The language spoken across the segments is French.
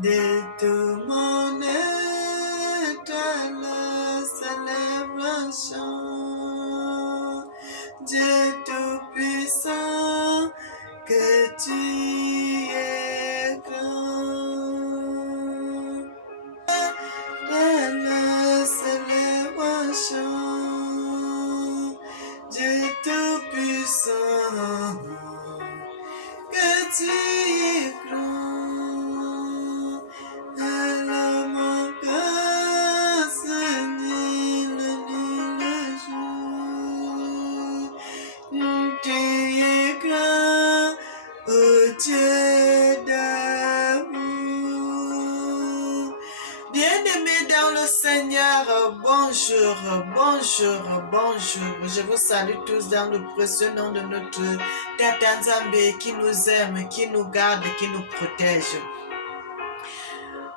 de tout mon être la célébration. Dieu tout-puissant, que tu es grand. La célébration, Dieu tout-puissant, que tu es grand. Alors mon cœur se dit le jour. Tu es grand, oh Dieu d'amour. Bien-aimés dans le Seigneur, bonjour, bonjour, bonjour. Je vous salue tous dans le précieux nom de notre Tata Nzambe qui nous aime, qui nous garde, qui nous protège.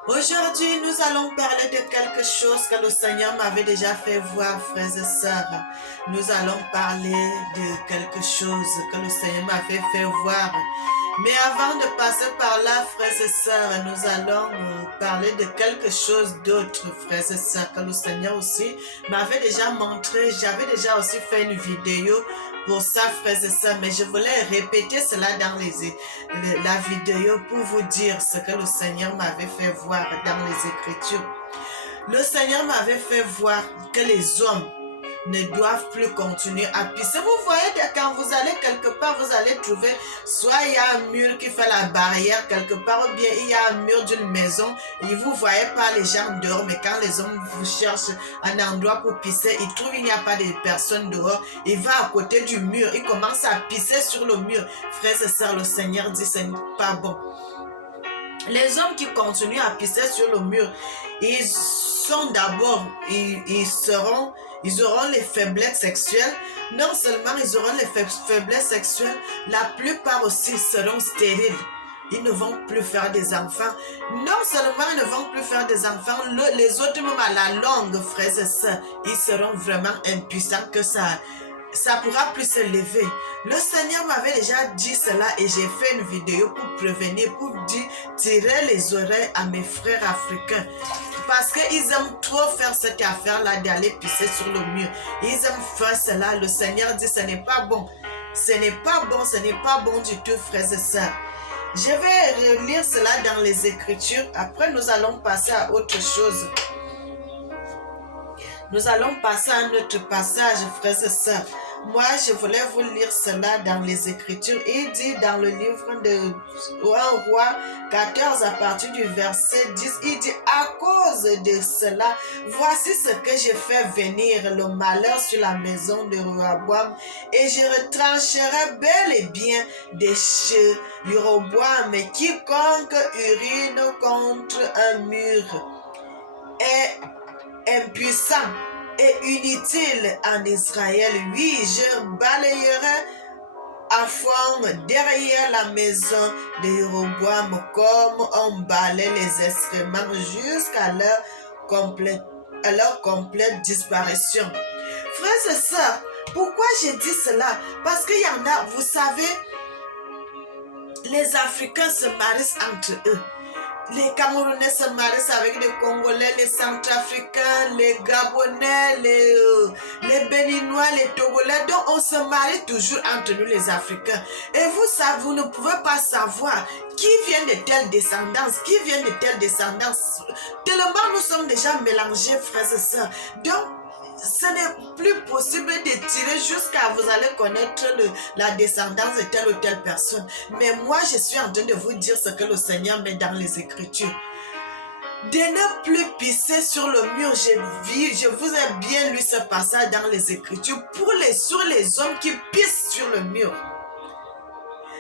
Aujourd'hui, nous allons parler de quelque chose que le Seigneur m'avait déjà fait voir, frères et sœurs. Nous allons parler de quelque chose que le Seigneur m'avait fait voir. Mais avant de passer par là, frères et sœurs, nous allons parler de quelque chose d'autre, frères et sœurs, que le Seigneur aussi m'avait déjà montré. J'avais déjà aussi fait une vidéo pour ça, frères et sœurs, mais je voulais répéter cela dans la vidéo pour vous dire ce que le Seigneur m'avait fait voir dans les Écritures. Le Seigneur m'avait fait voir que les hommes ne doivent plus continuer à pisser. Vous voyez, quand vous allez quelque part, vous allez trouver, soit il y a un mur qui fait la barrière quelque part, ou bien il y a un mur d'une maison, et vous ne voyez pas les gens dehors, mais quand les hommes vous cherchent un endroit pour pisser, ils trouvent qu'il n'y a pas de personnes dehors, il va à côté du mur, il commence à pisser sur le mur. Frères et sœurs, le Seigneur dit, ce n'est pas bon. Les hommes qui continuent à pisser sur le mur, ils sont d'abord, ils auront les faiblesses sexuelles. Non seulement ils auront les faiblesses sexuelles, la plupart aussi seront stériles. Ils ne vont plus faire des enfants. Non seulement ils ne vont plus faire des enfants, les autres même à la longue, frères et sœurs, ils seront vraiment impuissants que ça pourra plus se lever. Le Seigneur m'avait déjà dit cela et j'ai fait une vidéo pour prévenir, pour dire, tirer les oreilles à mes frères africains. Parce qu'ils aiment trop faire cette affaire-là d'aller pisser sur le mur. Ils aiment faire cela. Le Seigneur dit, ce n'est pas bon. Ce n'est pas bon, ce n'est pas bon du tout, frères et sœurs. Je vais relire cela dans les Écritures. Après, nous allons passer à autre chose. Nous allons passer à un autre passage, frères et sœurs. Moi, je voulais vous lire cela dans les Écritures. Il dit dans le livre de 1 Roi 14, à partir du verset 10, il dit, à cause de cela, voici ce que j'ai fait venir le malheur sur la maison de Rehoboam, et je retrancherai bel et bien des Jéroboam, quiconque urine contre un mur est impuissant et inutile en Israël. Oui, je balayerai à fond derrière la maison de Jéroboam comme on balaie les excréments jusqu'à leur complète disparition. Frères et sœurs, pourquoi je dis cela? Parce qu'il y en a, vous savez, les Africains se marient entre eux. Les Camerounais se marient avec les Congolais, les Centrafricains, les Gabonais, les Béninois, les Togolais. Donc, on se marie toujours entre nous, les Africains. Et vous savez, vous ne pouvez pas savoir qui vient de telle descendance, qui vient de telle descendance. Tellement nous sommes déjà mélangés, frères et sœurs. Donc, ce n'est plus possible de tirer jusqu'à vous allez connaître la descendance de telle ou telle personne. Mais moi, je suis en train de vous dire ce que le Seigneur met dans les Écritures. De ne plus pisser sur le mur. Je vous ai bien lu ce passage dans les Écritures sur les hommes qui pissent sur le mur.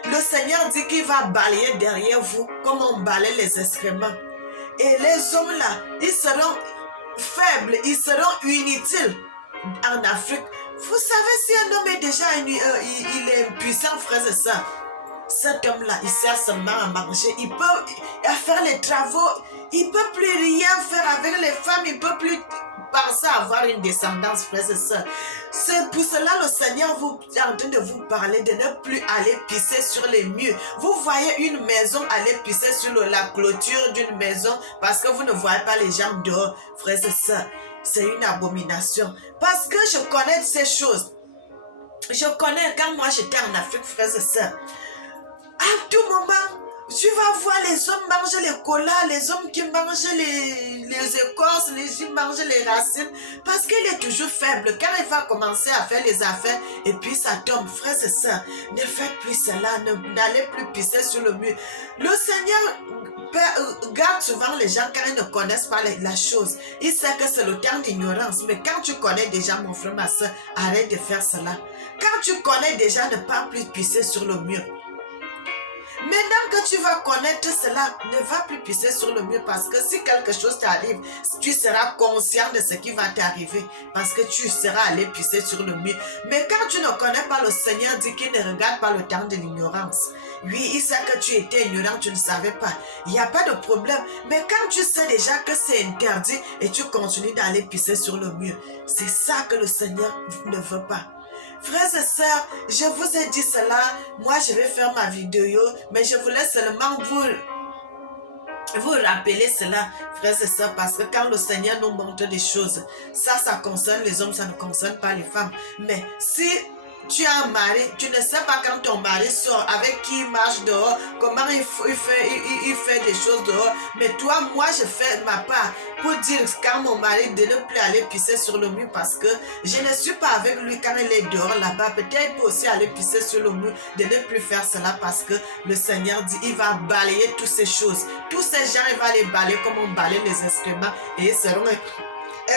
Le Seigneur dit qu'il va balayer derrière vous comme on balaye les excréments. Et les hommes là, ils seront faibles, ils seront inutiles en Afrique. Vous savez, si un homme est déjà il est impuissant, frères et sœurs, cet homme-là, il sert seulement à manger, il peut faire les travaux, il ne peut plus rien faire avec les femmes, il ne peut plus pensez avoir une descendance, frères et sœurs. C'est pour cela le Seigneur est en train de vous parler de ne plus aller pisser sur les murs. Vous voyez une maison aller pisser sur la clôture d'une maison parce que vous ne voyez pas les gens dehors, frères et sœurs. C'est une abomination. Parce que je connais ces choses. Je connais quand moi j'étais en Afrique, frères et sœurs. À tout moment, tu vas voir les hommes manger les colas, les hommes qui mangent les écorces, qui mangent les racines, parce qu'il est toujours faible. Quand il va commencer à faire les affaires, et puis ça tombe, frères et sœurs, ne faites plus cela, n'allez plus pisser sur le mur. Le Seigneur garde souvent les gens quand ils ne connaissent pas la chose. Il sait que c'est le temps d'ignorance, mais quand tu connais déjà, mon frère, ma soeur, arrête de faire cela. Quand tu connais déjà, ne pas plus pisser sur le mur. Maintenant que tu vas connaître cela, ne va plus pisser sur le mur parce que si quelque chose t'arrive, tu seras conscient de ce qui va t'arriver parce que tu seras allé pisser sur le mur. Mais quand tu ne connais pas, le Seigneur dit qu'il ne regarde pas le temps de l'ignorance. Oui, il sait que tu étais ignorant, tu ne savais pas. Il n'y a pas de problème. Mais quand tu sais déjà que c'est interdit et tu continues d'aller pisser sur le mur, c'est ça que le Seigneur ne veut pas. Frères et sœurs, je vous ai dit cela, moi je vais faire ma vidéo, mais je voulais seulement vous rappeler cela, frères et sœurs, parce que quand le Seigneur nous montre des choses, ça concerne les hommes, ça ne concerne pas les femmes. Mais si tu as un mari, tu ne sais pas quand ton mari sort, avec qui il marche dehors, comment il fait des choses dehors. Mais toi, moi, je fais ma part pour dire quand mon mari de ne plus aller pisser sur le mur parce que je ne suis pas avec lui quand il est dehors là-bas. Peut-être il peut aussi aller pisser sur le mur, de ne plus faire cela parce que le Seigneur dit il va balayer toutes ces choses. Tous ces gens, il va les balayer comme on balaye les instruments et ils seront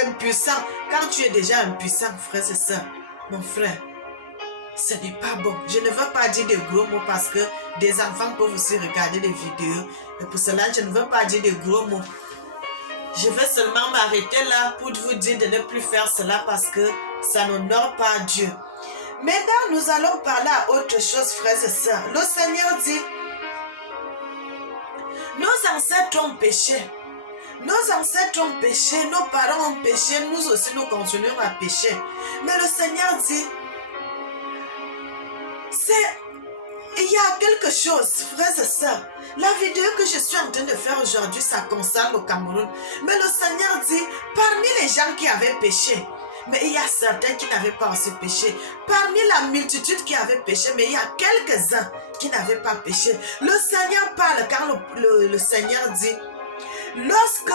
impuissants. Quand tu es déjà impuissant, frère et sœur, mon frère, ce n'est pas bon. Je ne veux pas dire de gros mots parce que des enfants peuvent aussi regarder des vidéos. Et pour cela, je ne veux pas dire de gros mots. Je vais seulement m'arrêter là pour vous dire de ne plus faire cela parce que ça n'honore pas Dieu. Maintenant, nous allons parler à autre chose, frères et sœurs. Le Seigneur dit, nos ancêtres ont péché. Nos ancêtres ont péché, nos parents ont péché, nous aussi nous continuons à pécher. Mais le Seigneur dit, il y a quelque chose, frères et sœurs. La vidéo que je suis en train de faire aujourd'hui, ça concerne le Cameroun. Mais le Seigneur dit, parmi les gens qui avaient péché, mais il y a certains qui n'avaient pas aussi péché. Parmi la multitude qui avait péché, mais il y a quelques-uns qui n'avaient pas péché. Le Seigneur parle quand le Seigneur dit, lorsque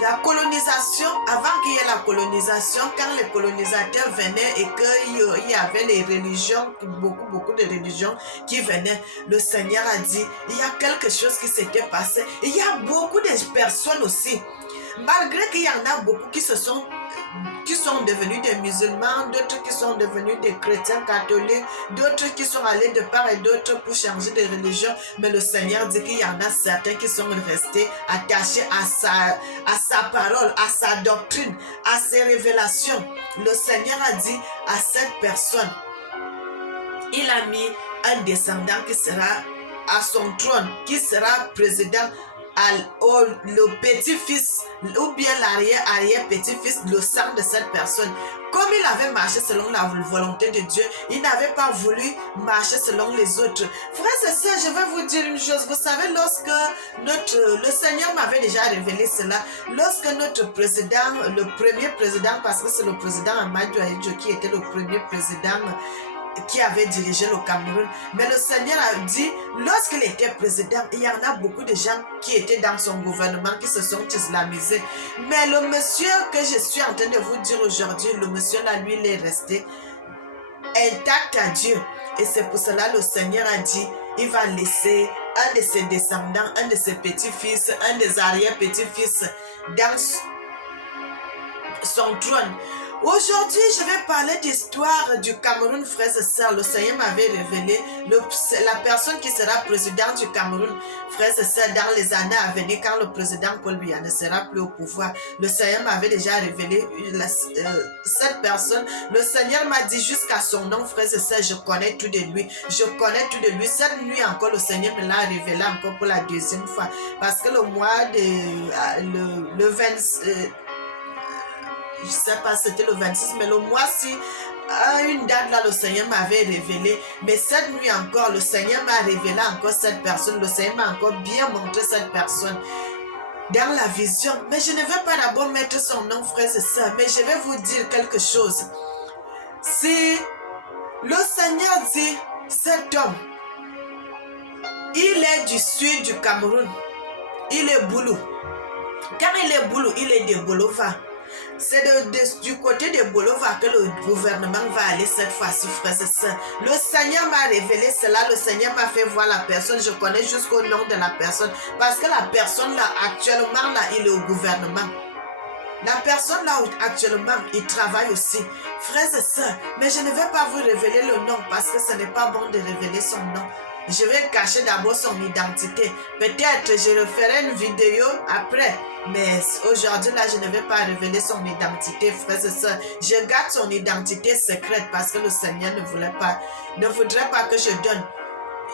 la colonisation, avant qu'il y ait la colonisation, quand les colonisateurs venaient et qu'il y avait les religions, beaucoup de religions qui venaient, le Seigneur a dit, il y a quelque chose qui s'était passé. Il y a beaucoup de personnes aussi, malgré qu'il y en a beaucoup qui sont devenus des musulmans, d'autres qui sont devenus des chrétiens catholiques, d'autres qui sont allés de part et d'autre pour changer de religion. Mais le Seigneur dit qu'il y en a certains qui sont restés attachés à sa parole, à sa doctrine, à ses révélations. Le Seigneur a dit à cette personne, il a mis un descendant qui sera à son trône, qui sera président, le petit-fils ou bien l'arrière-petit-fils, le sang de cette personne. Comme il avait marché selon la volonté de Dieu, il n'avait pas voulu marcher selon les autres. Frères et sœurs, je vais vous dire une chose. Vous savez, lorsque le Seigneur m'avait déjà révélé cela, lorsque notre président, le premier président, parce que c'est le président Amadou Ahidjo qui était le premier président qui avait dirigé le Cameroun. Mais le Seigneur a dit, lorsqu'il était président, il y en a beaucoup de gens qui étaient dans son gouvernement qui se sont islamisés. Mais le monsieur que je suis en train de vous dire aujourd'hui, le monsieur là, lui, il est resté intact à Dieu. Et c'est pour cela le Seigneur a dit, il va laisser un de ses descendants, un de ses petits-fils, un des arrière-petits-fils dans son trône. Aujourd'hui, je vais parler d'histoire du Cameroun, frères et sœurs. Le Seigneur m'avait révélé la personne qui sera président du Cameroun, frères et sœurs, dans les années à venir, quand le président Paul Biya ne sera plus au pouvoir. Le Seigneur m'avait déjà révélé cette personne. Le Seigneur m'a dit jusqu'à son nom, frères et sœurs, je connais tout de lui. Je connais tout de lui. Cette nuit encore, le Seigneur me l'a révélé encore pour la deuxième fois. Parce que le mois de le 20... je ne sais pas si c'était le 26, mais le mois-ci, à une date là, le Seigneur m'avait révélé. Mais cette nuit encore, le Seigneur m'a révélé encore cette personne. Le Seigneur m'a encore bien montré cette personne dans la vision. Mais je ne vais pas d'abord mettre son nom, frères et sœurs, mais je vais vous dire quelque chose. Si le Seigneur dit, cet homme, il est du sud du Cameroun, il est Boulou. Quand il est Boulou, il est de Bolova. C'est du côté de Bolova que le gouvernement va aller cette fois-ci, frères et sœurs. Le Seigneur m'a révélé cela, le Seigneur m'a fait voir la personne, je connais jusqu'au nom de la personne, parce que la personne là, actuellement là, il est au gouvernement. La personne là, actuellement, il travaille aussi. Frères et sœurs, mais je ne vais pas vous révéler le nom, parce que ce n'est pas bon de révéler son nom. Je vais cacher d'abord son identité. Peut-être je referai une vidéo après. Mais aujourd'hui, là, je ne vais pas révéler son identité, frères et sœurs. Je garde son identité secrète parce que le Seigneur ne voudrait pas que je donne.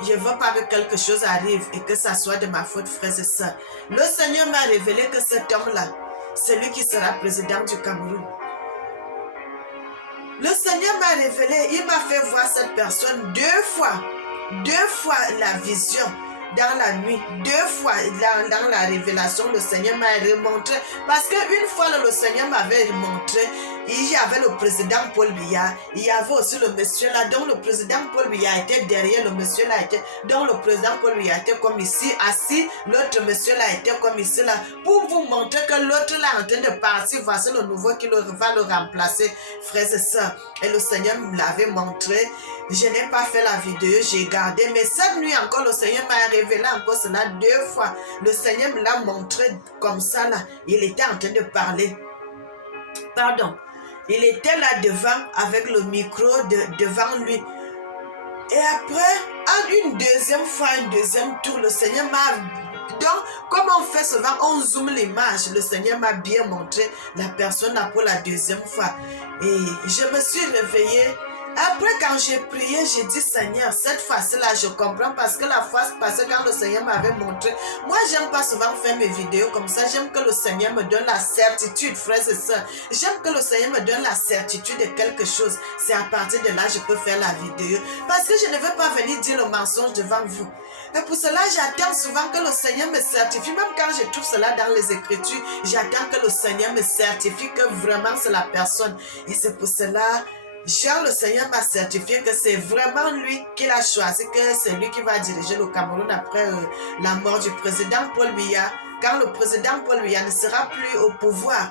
Je ne veux pas que quelque chose arrive et que ça soit de ma faute, frères et sœurs. Le Seigneur m'a révélé que cet homme-là, c'est lui qui sera président du Cameroun. Le Seigneur m'a révélé, il m'a fait voir cette personne deux fois la vision dans la nuit, deux fois dans la révélation, le Seigneur m'a remontré, parce qu'une fois le Seigneur m'avait montré, il y avait le président Paul Biya, il y avait aussi le monsieur là, dont le président Paul Biya était derrière, le monsieur là était, dont le président Paul Biya était comme ici, assis, l'autre monsieur là était comme ici là, pour vous montrer que l'autre là est en train de partir, voici le nouveau qui va le remplacer, frères et sœurs. Et le Seigneur me l'avait montré. Je n'ai pas fait la vidéo, j'ai gardé, mais cette nuit encore, le Seigneur m'a révélé encore cela deux fois. Le Seigneur me l'a montré comme ça là. Il était en train de parler. Pardon. Il était là devant avec le micro devant lui. Et après, une deuxième fois, un deuxième tour, le Seigneur m'a... Donc, comme on fait souvent, on zoome l'image. Le Seigneur m'a bien montré la personne là pour la deuxième fois. Et je me suis réveillée. Après, quand j'ai prié, j'ai dit, Seigneur, cette fois-ci-là, je comprends parce que la fois passée, quand le Seigneur m'avait montré, moi, j'aime pas souvent faire mes vidéos comme ça. J'aime que le Seigneur me donne la certitude, frères et sœurs. J'aime que le Seigneur me donne la certitude de quelque chose. C'est à partir de là, je peux faire la vidéo. Parce que je ne veux pas venir dire le mensonge devant vous. Et pour cela, j'attends souvent que le Seigneur me certifie. Même quand je trouve cela dans les Écritures, j'attends que le Seigneur me certifie que vraiment c'est la personne. Et c'est pour cela... le Seigneur m'a certifié que c'est vraiment lui qui l'a choisi, que c'est lui qui va diriger le Cameroun après la mort du président Paul Biya, quand le président Paul Biya ne sera plus au pouvoir.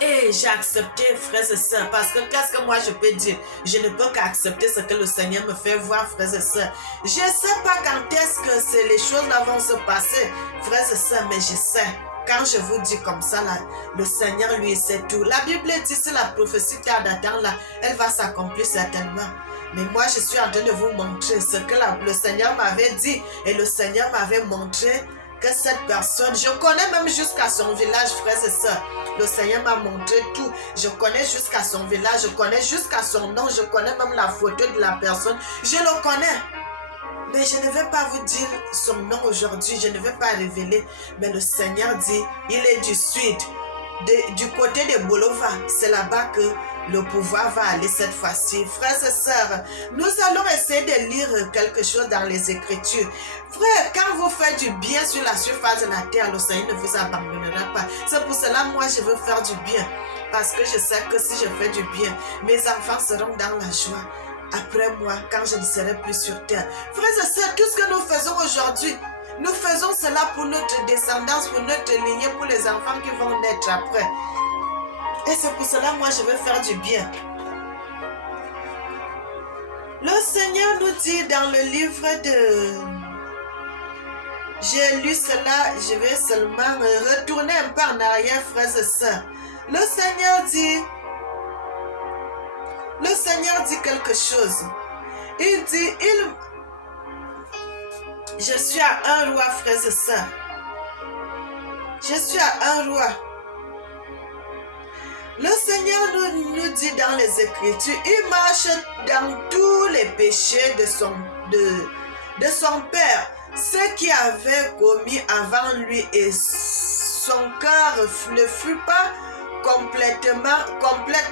Et j'ai accepté, frères et sœurs, parce que qu'est-ce que moi je peux dire? Je ne peux qu'accepter ce que le Seigneur me fait voir, frères et sœurs. Je ne sais pas quand est-ce que les choses là vont se passer, frères et sœurs, mais je sais. Quand je vous dis comme ça, là, le Seigneur, lui, sait tout. La Bible dit, si la prophétie tarde d'attendre, là, elle va s'accomplir certainement. Mais moi, je suis en train de vous montrer ce que le Seigneur m'avait dit. Et le Seigneur m'avait montré que cette personne, je connais même jusqu'à son village, frères et sœurs. Le Seigneur m'a montré tout. Je connais jusqu'à son village, je connais jusqu'à son nom, je connais même la photo de la personne. Je le connais. Mais je ne vais pas vous dire son nom aujourd'hui, je ne vais pas révéler. Mais le Seigneur dit, il est du sud, du côté de Bolova. C'est là-bas que le pouvoir va aller cette fois-ci. Frères et sœurs, nous allons essayer de lire quelque chose dans les Écritures. Frère, quand vous faites du bien sur la surface de la terre, le Seigneur ne vous abandonnera pas. C'est pour cela, moi, je veux faire du bien. Parce que je sais que si je fais du bien, mes enfants seront dans la joie. Après moi, quand je ne serai plus sur terre. Frères et sœurs, tout ce que nous faisons aujourd'hui, nous faisons cela pour notre descendance, pour notre lignée, pour les enfants qui vont naître après. Et c'est pour cela, moi, je veux faire du bien. Le Seigneur nous dit dans le livre de... J'ai lu cela, je vais seulement retourner un peu en arrière, frères et sœurs. Le Seigneur dit quelque chose. Il dit, je suis à un roi, frères et sœurs. Je suis à un roi. Le Seigneur nous dit dans les Écritures, il marche dans tous les péchés de son père, ce qu'il avait commis avant lui, et son cœur ne fut pas complète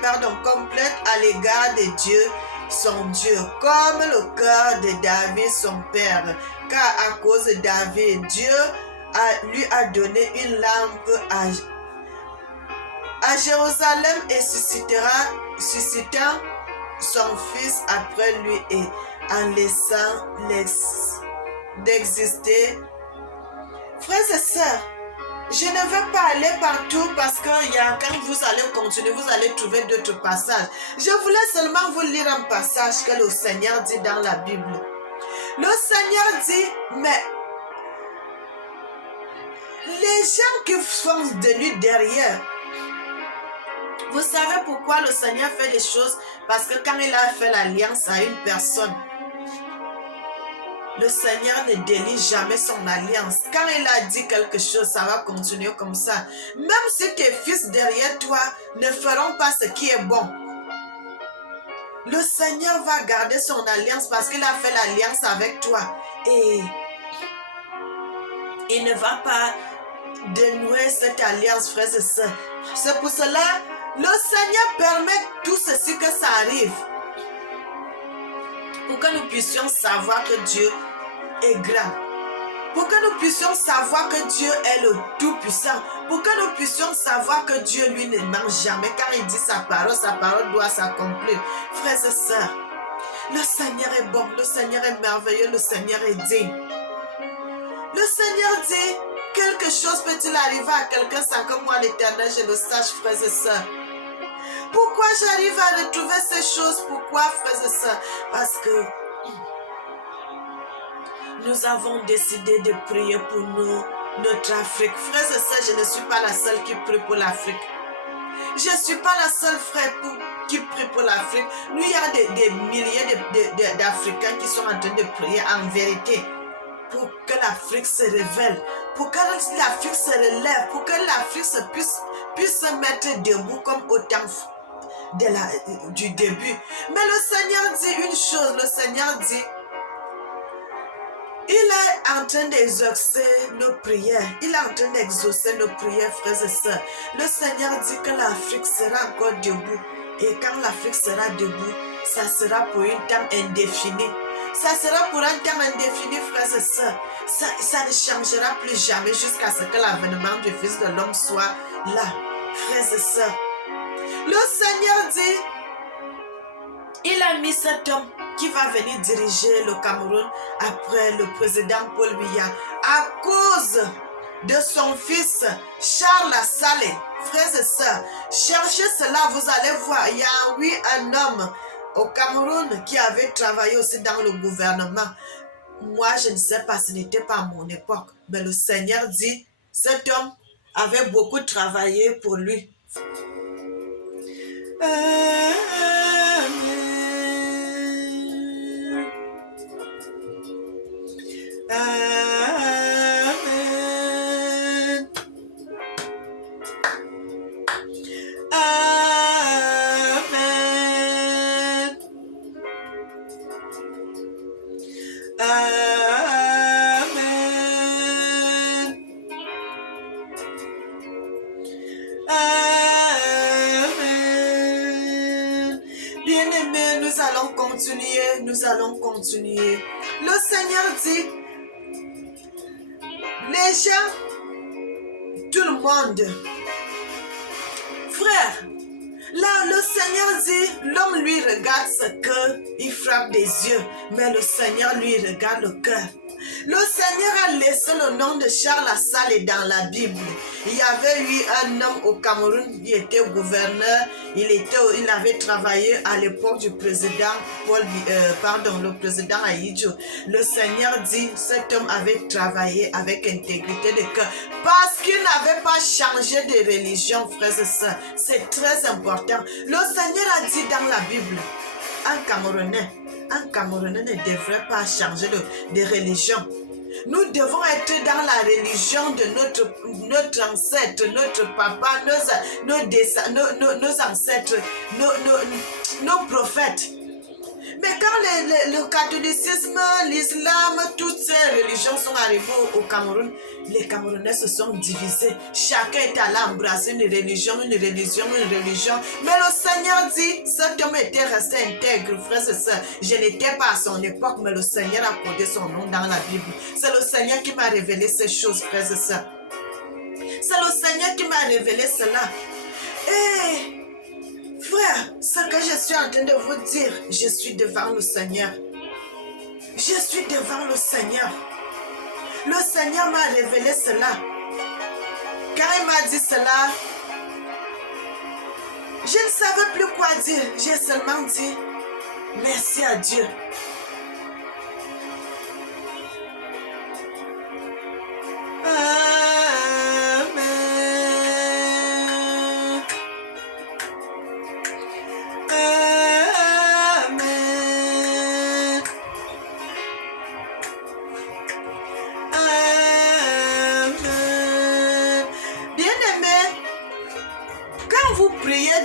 à l'égard de Dieu, son Dieu, comme le cœur de David, son père, car à cause de David, Dieu lui a donné une lampe à Jérusalem et suscitant son fils après lui et en laissant d'exister. Frères et sœurs, je ne veux pas aller partout parce que quand vous allez continuer, vous allez trouver d'autres passages. Je voulais seulement vous lire un passage que le Seigneur dit dans la Bible. Le Seigneur dit, mais les gens qui sont venus derrière, vous savez pourquoi le Seigneur fait des choses? Parce que quand il a fait l'alliance à une personne, le Seigneur ne délie jamais son alliance. Quand il a dit quelque chose, ça va continuer comme ça. Même si tes fils derrière toi ne feront pas ce qui est bon, le Seigneur va garder son alliance parce qu'il a fait l'alliance avec toi. Et il ne va pas dénouer cette alliance, frères et sœurs. C'est pour cela le Seigneur permet tout ceci que ça arrive. Pour que nous puissions savoir que Dieu est grand. Pour que nous puissions savoir que Dieu est le Tout-Puissant. Pour que nous puissions savoir que Dieu, lui, ne ment jamais. Quand il dit sa parole doit s'accomplir. Frères et sœurs, le Seigneur est bon, le Seigneur est merveilleux, le Seigneur est digne. Le Seigneur dit, quelque chose peut-il arriver à quelqu'un sans que moi, l'Éternel, je le sache, frères et sœurs. Pourquoi j'arrive à retrouver ces choses? Pourquoi, frères et sœurs? Parce que nous avons décidé de prier pour notre Afrique. Frères et sœurs, je ne suis pas la seule qui prie pour l'Afrique. Je ne suis pas la seule frère qui prie pour l'Afrique. Nous, il y a des milliers d'Africains qui sont en train de prier en vérité pour que l'Afrique se révèle, pour que l'Afrique se relève, pour que l'Afrique puisse se mettre debout comme au temps du début. Mais le Seigneur dit une chose, le Seigneur dit, il est en train d'exaucer nos prières, il est en train d'exaucer nos prières, frères et sœurs. Le Seigneur dit que l'Afrique sera encore debout. Et quand l'Afrique sera debout, ça sera pour un temps indéfini. Ça sera pour un temps indéfini, frères et sœurs. Ça ne changera plus jamais jusqu'à ce que l'avènement du Fils de l'homme soit là, frères et sœurs. Le Seigneur dit, il a mis cet homme qui va venir diriger le Cameroun après le président Paul Biya à cause de son fils Charles Salé. Frères et sœurs, cherchez cela, vous allez voir, il y a un homme au Cameroun qui avait travaillé aussi dans le gouvernement. Moi, je ne sais pas, ce n'était pas à mon époque, mais le Seigneur dit, cet homme avait beaucoup travaillé pour lui. Nous allons continuer. Le Seigneur dit, les gens, tout le monde, frère, là le Seigneur dit, l'homme lui regarde ce cœur, il frappe des yeux, mais le Seigneur lui regarde le cœur. Le Seigneur a laissé le nom de Charles Lassalle dans la Bible. Il y avait eu un homme au Cameroun qui était gouverneur. Il avait travaillé à l'époque du président le président Ahidjo. Le Seigneur dit, cet homme avait travaillé avec intégrité de cœur parce qu'il n'avait pas changé de religion, frères et sœurs. C'est très important. Le Seigneur a dit dans la Bible, un Camerounais ne devrait pas changer de religion. Nous devons être dans la religion de notre ancêtre, notre papa, nos ancêtres, nos prophètes. Mais quand le catholicisme, l'islam, toutes ces religions sont arrivées au Cameroun, les Camerounais se sont divisés. Chacun est allé embrasser une religion. Mais le Seigneur dit, cet homme était resté intègre, frères et sœurs. Je n'étais pas à son époque, mais le Seigneur a codé son nom dans la Bible. C'est le Seigneur qui m'a révélé ces choses, frères et sœurs. C'est le Seigneur qui m'a révélé cela. Et frère, ce que je suis en train de vous dire, je suis devant le Seigneur. Je suis devant le Seigneur. Le Seigneur m'a révélé cela. Quand il m'a dit cela, je ne savais plus quoi dire. J'ai seulement dit, merci à Dieu.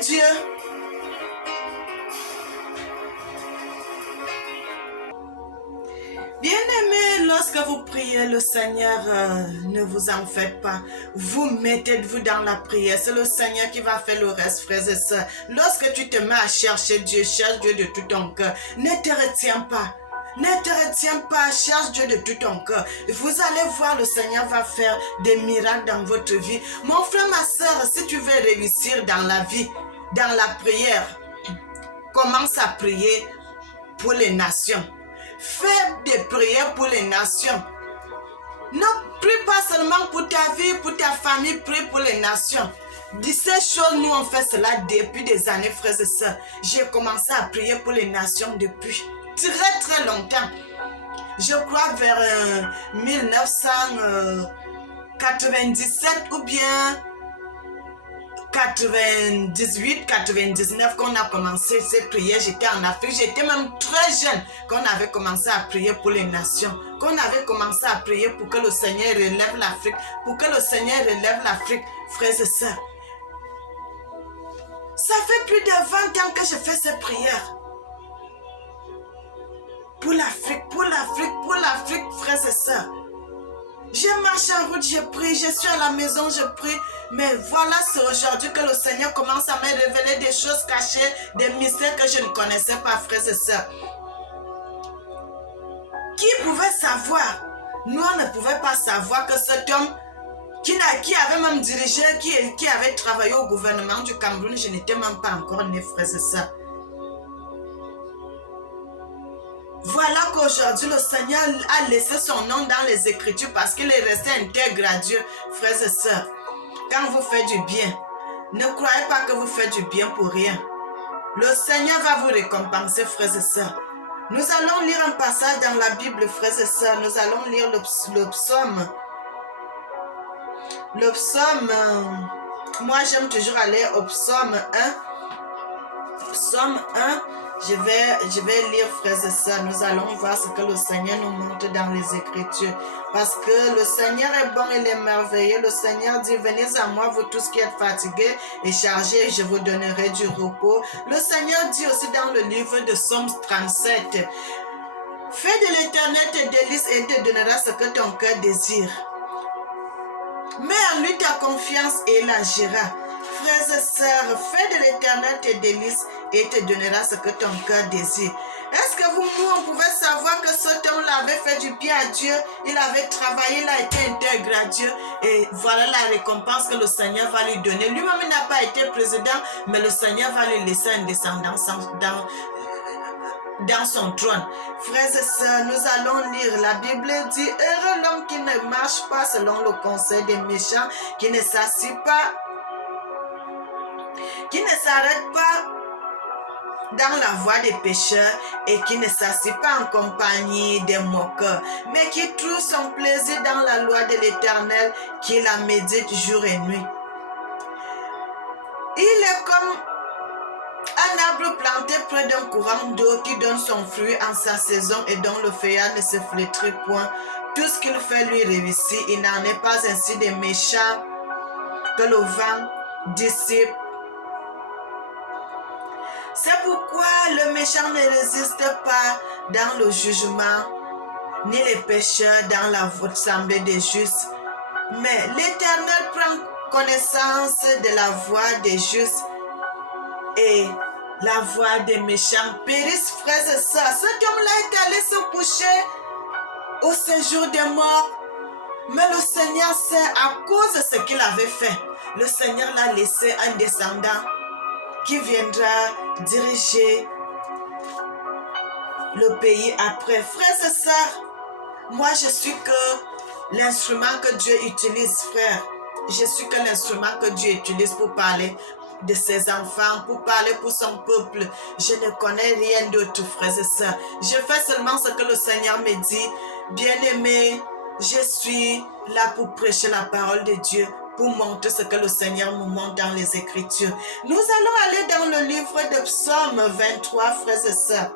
Dieu, bien-aimé, lorsque vous priez le Seigneur, ne vous en faites pas. Vous mettez-vous dans la prière. C'est le Seigneur qui va faire le reste, frères et sœurs. Lorsque tu te mets à chercher Dieu, cherche Dieu de tout ton cœur. Ne te retiens pas. Ne te retiens pas, cherche Dieu de tout ton cœur. Vous allez voir, le Seigneur va faire des miracles dans votre vie. Mon frère, ma soeur, si tu veux réussir dans la vie, dans la prière, commence à prier pour les nations. Fais des prières pour les nations. Ne prie pas seulement pour ta vie, pour ta famille, prie pour les nations. De ces choses, nous on fait cela depuis des années, frères et sœurs. J'ai commencé à prier pour les nations depuis très longtemps. Je crois vers 1997 ou bien 98, 99 qu'on a commencé ces prières. J'étais en Afrique, j'étais même très jeune qu'on avait commencé à prier pour les nations, qu'on avait commencé à prier pour que le Seigneur relève l'Afrique, frères et sœurs. Ça fait plus de 20 ans que je fais ces prières. Pour l'Afrique, frères et sœurs. Je marche en route, je prie, je suis à la maison, je prie. Mais voilà, c'est aujourd'hui que le Seigneur commence à me révéler des choses cachées, des mystères que je ne connaissais pas, frères et sœurs. Qui pouvait savoir? Nous, on ne pouvait pas savoir que cet homme qui avait même dirigé, qui avait travaillé au gouvernement du Cameroun, je n'étais même pas encore né, frères et sœurs. Voilà qu'aujourd'hui, le Seigneur a laissé son nom dans les Écritures parce qu'il est resté intègre à Dieu, frères et sœurs. Quand vous faites du bien, ne croyez pas que vous faites du bien pour rien. Le Seigneur va vous récompenser, frères et sœurs. Nous allons lire un passage dans la Bible, frères et sœurs. Nous allons lire le psaume. Le psaume, moi j'aime toujours aller au psaume 1. Psaume 1. Je vais lire, frères et sœurs. Nous allons voir ce que le Seigneur nous montre dans les Écritures. Parce que le Seigneur est bon, il est merveilleux. Le Seigneur dit, venez à moi, vous tous qui êtes fatigués et chargés, et je vous donnerai du repos. Le Seigneur dit aussi dans le livre de Psaume 37, fais de l'Éternel tes délices et il te donnera ce que ton cœur désire. Mets en lui ta confiance et il agira. Frères et sœurs, fais de l'Éternel tes délices et il te donnera ce que ton cœur désire. Est-ce que nous, on pouvait savoir que cet homme-là avait fait du bien à Dieu, il avait travaillé, il a été intègre à Dieu, et voilà la récompense que le Seigneur va lui donner. Lui-même, il n'a pas été président, mais le Seigneur va lui laisser une descendance dans son trône. Frères et sœurs, nous allons lire. La Bible dit, heureux l'homme qui ne marche pas selon le conseil des méchants, qui ne s'assied pas, qui ne s'arrête pas dans la voie des pécheurs et qui ne s'assied pas en compagnie des moqueurs, mais qui trouve son plaisir dans la loi de l'Éternel, qui la médite jour et nuit. Il est comme un arbre planté près d'un courant d'eau qui donne son fruit en sa saison et dont le feuillage ne se flétrit point. Tout ce qu'il fait lui réussit. Il n'en est pas ainsi des méchants que le vent dissipe. C'est pourquoi le méchant ne résiste pas dans le jugement, ni les pécheurs dans la assemblée des justes. Mais l'Éternel prend connaissance de la voie des justes et la voie des méchants périssent, frères et sœurs. Cet homme-là est allé se coucher au séjour des morts. Mais le Seigneur sait, à cause de ce qu'il avait fait, le Seigneur l'a laissé un descendant qui viendra diriger le pays après. Frères et sœurs, moi je suis que l'instrument que Dieu utilise, frère. Je suis que l'instrument que Dieu utilise pour parler de ses enfants, pour parler pour son peuple. Je ne connais rien d'autre, frères et sœurs. Je fais seulement ce que le Seigneur me dit. Bien-aimé, je suis là pour prêcher la parole de Dieu, pour montrer ce que le Seigneur nous montre dans les Écritures. Nous allons aller dans le livre de Psaume 23, frères et sœurs.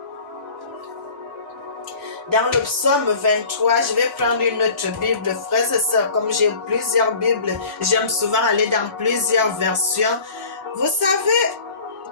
Dans le psaume 23, je vais prendre une autre Bible, frères et sœurs. Comme j'ai plusieurs Bibles, j'aime souvent aller dans plusieurs versions. Vous savez,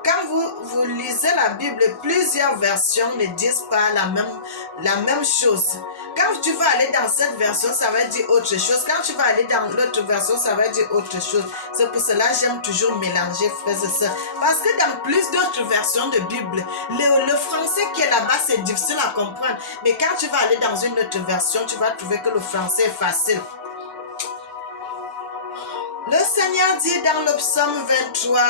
quand vous lisez la Bible, plusieurs versions ne disent pas la même chose. Quand tu vas aller dans cette version, ça va dire autre chose. Quand tu vas aller dans l'autre version, ça va dire autre chose. C'est pour cela que j'aime toujours mélanger, frères et sœurs. Parce que dans plus d'autres versions de Bible, le français qui est là-bas, c'est difficile à comprendre. Mais quand tu vas aller dans une autre version, tu vas trouver que le français est facile. Le Seigneur dit dans le psaume 23,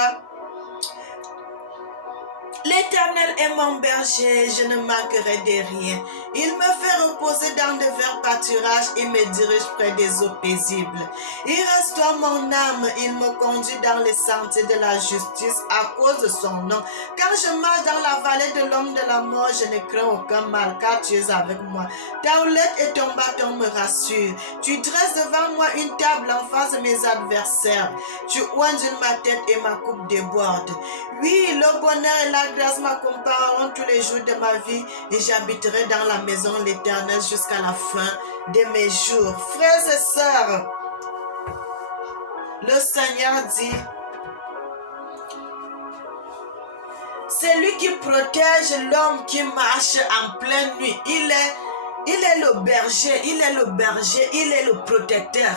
l'Éternel est mon berger, je ne manquerai de rien. Il me fait reposer dans de verts pâturages, il me dirige près des eaux paisibles. Il restaure mon âme, il me conduit dans les sentiers de la justice à cause de son nom. Quand je marche dans la vallée de l'homme de la mort, je ne crains aucun mal, car tu es avec moi. Ta houlette et ton bâton me rassurent. Tu dresses devant moi une table en face de mes adversaires. Tu oignes ma tête et ma coupe déborde. Oui, le bonheur et la grâce m'accompagneront tous les jours de ma vie et j'habiterai dans la maison de l'Éternel jusqu'à la fin de mes jours. Frères et sœurs, le Seigneur dit, c'est lui qui protège l'homme qui marche en pleine nuit. Il est le berger, il est le protecteur.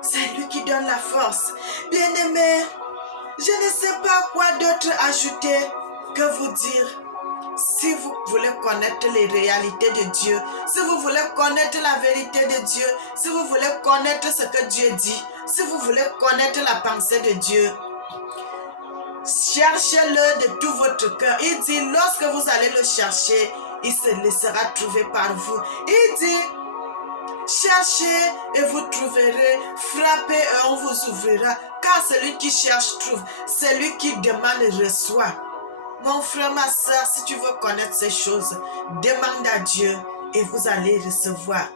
C'est lui qui donne la force. Bien-aimés, je ne sais pas quoi d'autre ajouter que vous dire. Si vous voulez connaître les réalités de Dieu, si vous voulez connaître la vérité de Dieu, si vous voulez connaître ce que Dieu dit, si vous voulez connaître la pensée de Dieu, cherchez-le de tout votre cœur. Il dit, lorsque vous allez le chercher, il se laissera trouver par vous. Il dit, cherchez et vous trouverez, frappez et on vous ouvrira. Car celui qui cherche trouve, celui qui demande reçoit. Mon frère, ma soeur, si tu veux connaître ces choses, demande à Dieu et vous allez recevoir.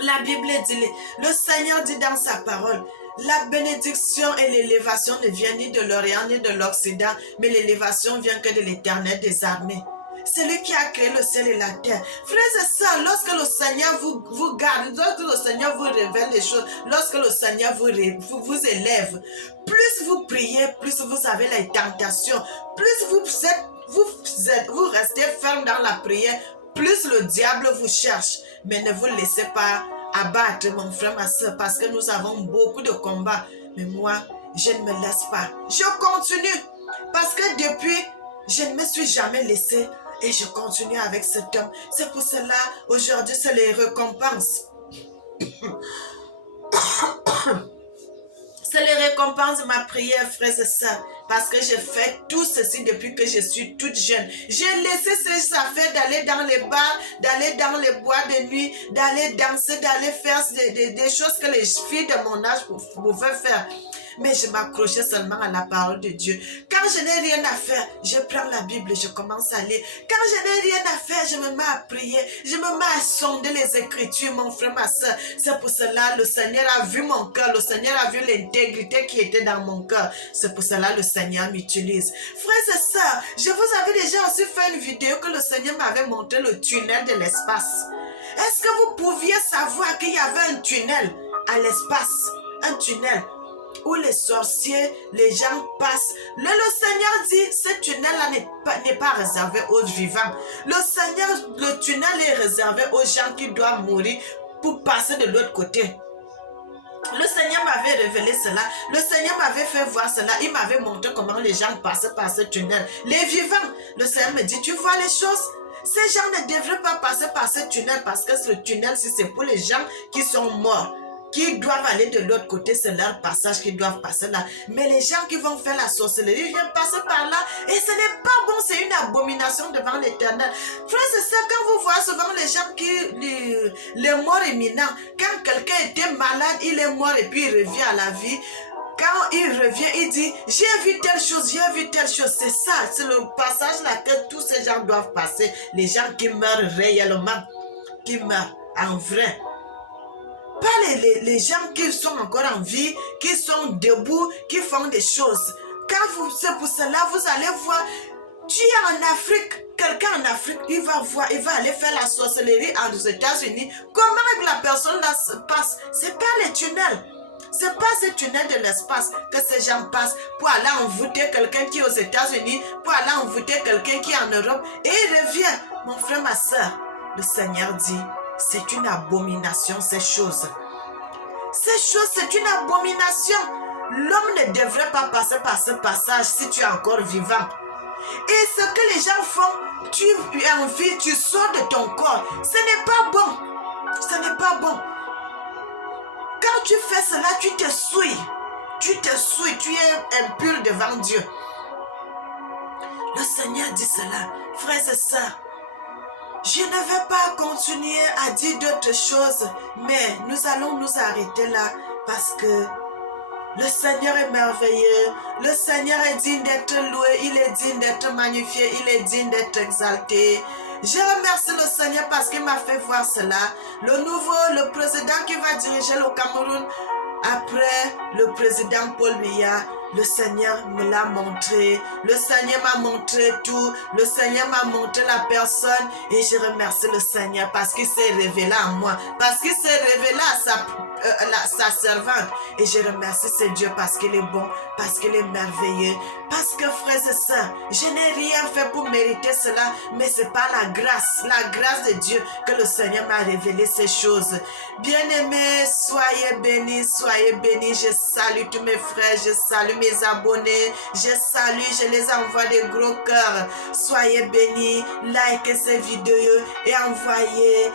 La Bible dit, le Seigneur dit dans sa parole, la bénédiction et l'élévation ne viennent ni de l'Orient ni de l'Occident, mais l'élévation vient que de l'Éternel des armées. C'est lui qui a créé le ciel et la terre. Frères et sœurs, lorsque le Seigneur vous garde, lorsque le Seigneur vous révèle les choses, lorsque le Seigneur vous élève, plus vous priez, plus vous avez les tentations, plus vous restez ferme dans la prière, plus le diable vous cherche. Mais ne vous laissez pas abattre, mon frère, ma soeur, parce que nous avons beaucoup de combats. Mais moi, je ne me laisse pas. Je continue. Parce que depuis, je ne me suis jamais laissé. Et je continue avec cet homme. C'est pour cela, aujourd'hui, c'est les récompenses. C'est les récompenses de ma prière, frères et sœurs. parce que j'ai fait tout ceci depuis que je suis toute jeune. J'ai laissé ces affaires d'aller dans les bars, d'aller dans les boîtes de nuit, d'aller danser, d'aller faire des choses que les filles de mon âge pouvaient faire. Mais je m'accrochais seulement à la parole de Dieu. Quand je n'ai rien à faire, je prends la Bible et je commence à lire. Quand je n'ai rien à faire, je me mets à prier. Je me mets à sonder les Écritures, mon frère, ma soeur. C'est pour cela le Seigneur a vu mon cœur. Le Seigneur a vu l'intégrité qui était dans mon cœur. C'est pour cela le Seigneur m'utilise. Frères et sœurs, je vous avais déjà aussi fait une vidéo que le Seigneur m'avait montré le tunnel de l'espace. Est-ce que vous pouviez savoir qu'il y avait un tunnel à l'espace? Un tunnel où les sorciers, les gens passent. Le Seigneur dit, ce tunnel-là n'est pas réservé aux vivants. Le tunnel est réservé aux gens qui doivent mourir pour passer de l'autre côté. Le Seigneur m'avait révélé cela. Le Seigneur m'avait fait voir cela. Il m'avait montré comment les gens passaient par ce tunnel. Les vivants, le Seigneur me dit, tu vois les choses? Ces gens ne devraient pas passer par ce tunnel parce que ce tunnel, si c'est pour les gens qui sont morts, qui doivent aller de l'autre côté, c'est leur passage qui doivent passer là. Mais les gens qui vont faire la sorcellerie, ils viennent passer par là et ce n'est pas bon, c'est une abomination devant l'Éternel. Frère, c'est ça, quand vous voyez souvent les gens les morts imminents, quand quelqu'un était malade, il est mort et puis il revient à la vie. Quand il revient, il dit, j'ai vu telle chose, j'ai vu telle chose. C'est ça, c'est le passage là que tous ces gens doivent passer. Les gens qui meurent réellement, qui meurent en vrai. Pas les gens qui sont encore en vie, qui sont debout, qui font des choses. C'est pour cela, vous allez voir, tu es en Afrique, quelqu'un en Afrique, il va aller faire la sorcellerie aux États-Unis. Comment la personne là se passe? C'est pas les tunnels. C'est pas ce tunnel de l'espace que ces gens passent pour aller envoûter quelqu'un qui est aux États-Unis, pour aller envoûter quelqu'un qui est en Europe. Et il revient. Mon frère, ma soeur, le Seigneur dit, c'est une abomination ces choses. Ces choses, c'est une abomination. L'homme ne devrait pas passer par ce passage si tu es encore vivant. Et ce que les gens font, tu es en vie, tu sors de ton corps. Ce n'est pas bon. Ce n'est pas bon. Quand tu fais cela, tu te souilles. Tu te souilles, tu es impur devant Dieu. Le Seigneur dit cela, frères et sœurs. Je ne vais pas continuer à dire d'autres choses, mais nous allons nous arrêter là parce que le Seigneur est merveilleux, le Seigneur est digne d'être loué, il est digne d'être magnifié, il est digne d'être exalté. Je remercie le Seigneur parce qu'il m'a fait voir cela. Le président qui va diriger le Cameroun après le président Paul Biya, le Seigneur me l'a montré. Le Seigneur m'a montré tout. Le Seigneur m'a montré la personne. Et je remercie le Seigneur parce qu'il s'est révélé à moi. Parce qu'il s'est révélé à sa servante. Et je remercie ce Dieu parce qu'il est bon. Parce qu'il est merveilleux. Parce que frères et sœurs, je n'ai rien fait pour mériter cela. Mais c'est par la grâce de Dieu que le Seigneur m'a révélé ces choses. Bien-aimés, soyez bénis, soyez bénis. Je salue tous mes frères. Je salue mes abonnés, je les envoie des gros cœurs. Soyez bénis, likez ces vidéos et envoyez